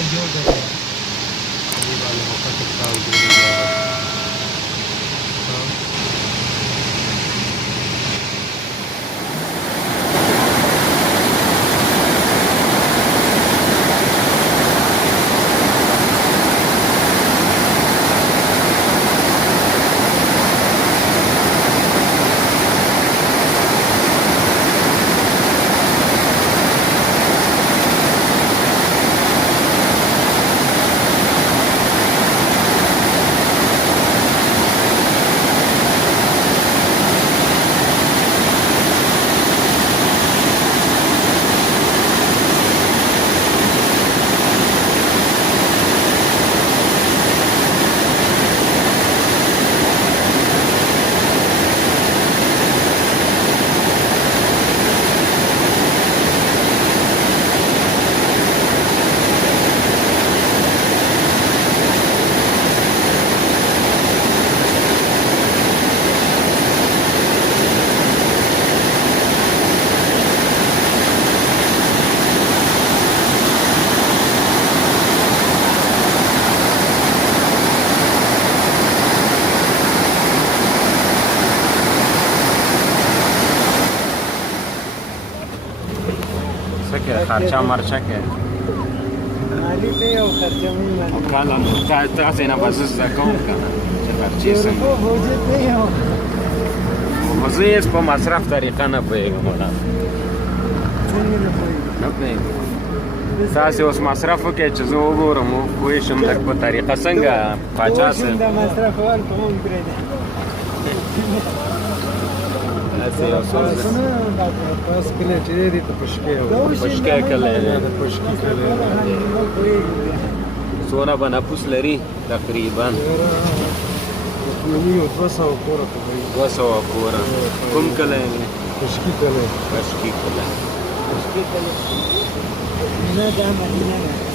پلان جوړ کړی دې باندې خو فکر کوم جوړېږي خرچه مرچه که علی ته یو خرچه مونږ کاله نو تاسې نه به زه زده کوم که نه چې خرچې څنګه وجود نه یو خو زه هېڅ په مصرف طریقه نه پوهېږم ولا څنګه نه پوهېږې نه پوهېږم تاسې اوس مصرف وکړئ چې زه وګورم پوه شم لږ په طریقه څنګه پاچا صاحب د مصرف ول په مونږ پرېږدي پس کله چې دی ته پشکې پشکې کله دی پشکې کله څونه به نفوس لري تقریبا یو 200 کوره کوي 200 کوره کوم کله دی پشکې کله پشکې کله نه دا مدینه ده